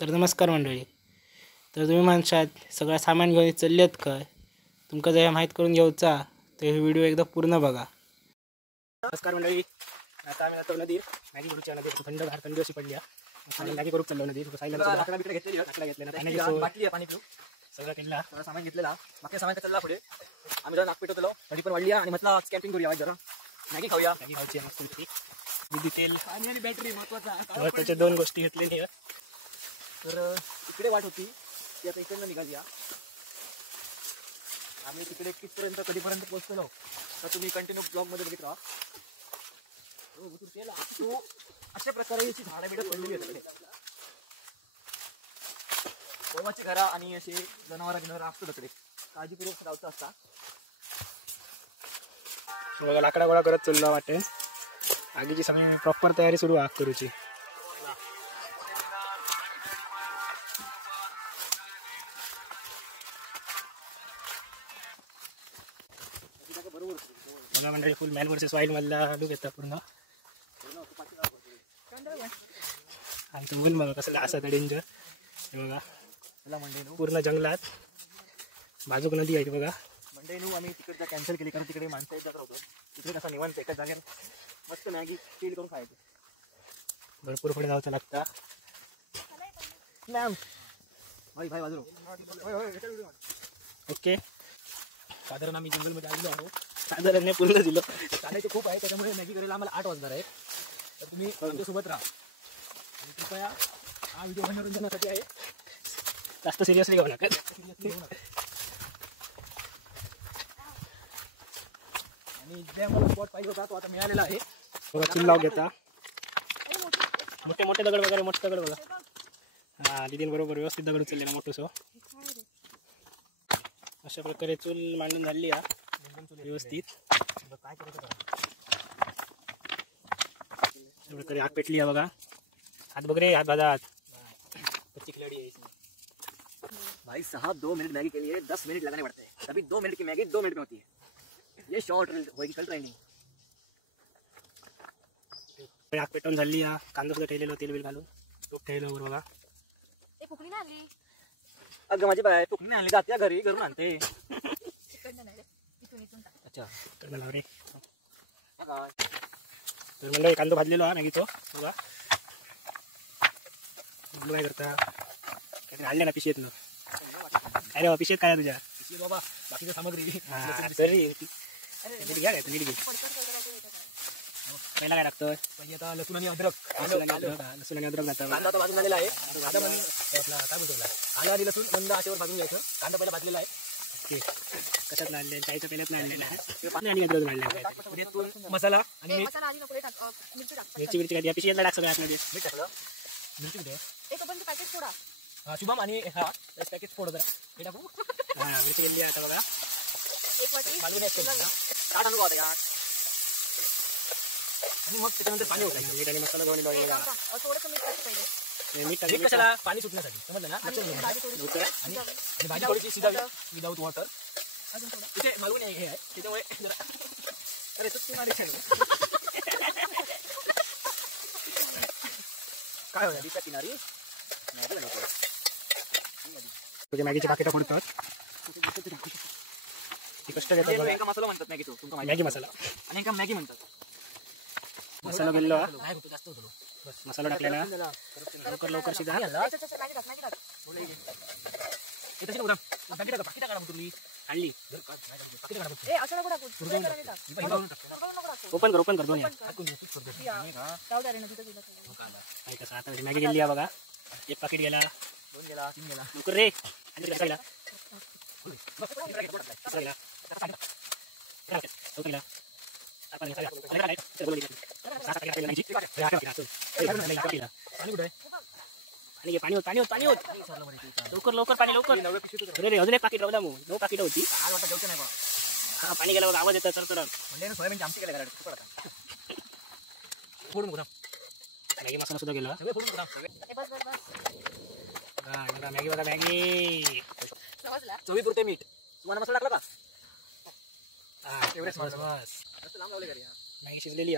तर नमस्कार मंडळी. तर तुम्ही म्हणशात सगळं सामान घेऊन चाललेत काय, तुमका जर माहीत करून घेऊचा तर हे व्हिडिओ एकदा पूर्ण बघा. नमस्कार मंडळी. आता आम्ही जातो नदीर मॅगी करूच्या. नदीर थंडगार थंडी अशी पडली आणि मॅगी करूच चाललो. नदीर पाणी पिऊ सगळं केला, सगळं सामान घेतलेला. मागच्या सामान चालला पुढे. आम्ही जरा नाक पेटवतो, थंडी पण वाढली आणि म्हटलं कॅम्पिंग करूया. जरा मॅगी खाऊया. मॅगी खायची मस्त दुधी तेल आणि बॅटरी महत्वाच्या दोन गोष्टी घेतलेल्या. तर इकडे वाट होती ती आता इकडनं निघाली. आम्ही तिकडे कितपर्यंत कधीपर्यंत पोहोचलो तर तुम्ही कंटिन्यू ब्लॉगमध्ये बघित राहा. अशा प्रकारे याची झाडं बिडं पडलेली आहेत. कोळवाची घरा आणि असे जनावर असतो तिकडे काळजीपूर्वक राहायचं असता. बघा लाकडा गोळा करत चाललो वाटेन. आगीची सगळी प्रॉपर तयारी सुरू आग करूची. बघा मंडळी फुल मॅन वर्सेस वाईल्ड मधला लुक येतात पूर्ण. आणि तो ऊन बघा कसला असा डेंजर. हे बघा पूर्ण जंगलात बाजूक नदी आहे बघा. मंडईनू आम्ही तिकडचा कॅन्सल केली कारण तिकडे माणसं जात होतो. तिकडे कसा निवांत एका जागेवर मस्त मॅगी फील करून खायचं. भरपूर पुढे जायचं लागतं. मॅम भाई भाई बाजू ओके. साधारण आम्ही जंगलमध्ये आलेलो आहोत. साधारण पूर्ण दिलं. चालायचं खूप आहे त्याच्यामुळे मॅगी करायला आम्हाला 8 वाजणार आहे. तर तुम्ही आमच्यासोबत राहा आणि कृपया हा व्हिडिओ मनोरंजनासाठी आहे. जास्त सिरियसली घेऊ नका. आणि जे आम्हाला स्पॉट पाहिजे होता तो आता मिळालेला आहे. बघा चिल्लाव घेता. मोठे मोठे दगड वगैरे मोठे दगड बघा. हा दिदीन बरोबर व्यवस्थित दगड उचलले ना मोठं. अशा प्रकारे चूल मांडून झाली व्यवस्थित. काय करायचं अशा प्रकारे आग पेटली आहे बघा. हात बघरे हात भाजात कच्ची खिलाड़ी है इसमें. भाई साहब 2 मिनट मैगी के लिए 10 मिनट लगाने पड़ते हैं. अभी 2 मिनट की मैगी 2 मिनट में होती है. ये शॉर्ट होगी कल ट्रेनिंग. आग पेटवून झाली. कांदा सुद्धा ठेवलेलं तेल बिल घालून तूप ठेवलं वर बघा. अगं माझी बाय तुकने आणली जाते घरी घरून आणते. अच्छा मला रे. तर म्हणलं कांदा भाजलेलो हा मॅगीचो बघा. काय करता काय आणले ना पिशेत ना. काय रे पिशेत काय तुझ्या पिशेत बाबा बाकीचं सामग्री तरी घ्या काय नीट घे. पहिला काय लागतं पाहिजे आता लसूण आणि अद्रक. लसूण आणि अद्रक घालतात. कांदा आता भाजून झालेला आहे. आता आपला काय म्हणतो आलं आणि लसूण मंद आचेवर भाजून घ्यायचं. कांदा पहिला भाजलेला आहे. ओके कशात आणले चायच्या पहिल्यात आणलेला आहे. पाणी आणि अद्रक आणले. मसाला आणि मिरची मिरची घातली. पिशेतला टाक सगळं आतमध्ये. मीठ टाकलं. मिरची कुठे पॅकेट फोडा. शुभम आणि हा पॅकेट फोड जरा हे टाकू. हा मिरची गेली आता बघा. काढ आणू आता यार. आणि मग त्याच्यानंतर पाणी होतं. मीठ आणि मसाला घेऊन मीठ कशाला पाणी सुटण्यासाठी समजलं ना. आणि भाजी थोडीशी शिजावी विदाऊट वॉटर. तिथे मालवून हे आहे त्याच्यामुळे अरे सुट्टी मारी काय होईल नदीच्या किनारी मॅगी बनवतो. तुझे मॅगीचे पाकिटं फोडतात. कष्ट घेतात. मसाला म्हणतात मॅगी तो तुमचा मॅगी मसाला आणि एका मॅगी म्हणतात. मसाला गेलो जास्त होतो. बस मसाला टाकलेला लवकर लवकर शिजा. आणली ओपन कर ओपन कर दोन्ही. कसं आता मॅगी गेली आहे बघा. एक पाकिट गेला 2 गेला 3 गेला लवकर रे. आणि कसा गेला पाणी होत पाणी होत पाणी होत लवकर लवकर पाणी लवकर. अरे अजून एक पाकिट राहू द्या. मग 9 पाकिट होती. हा पाणी गेलं बघा आवाज येतं चरचरत. सोयाबीन आमची केलं मॅगी मसाला सुद्धा गेला. मॅगी बघा मॅगी चवीपुरते मीठ. तुम्हाला मसाला टाकला का. हा एवढेच मॅगी शिजलेली.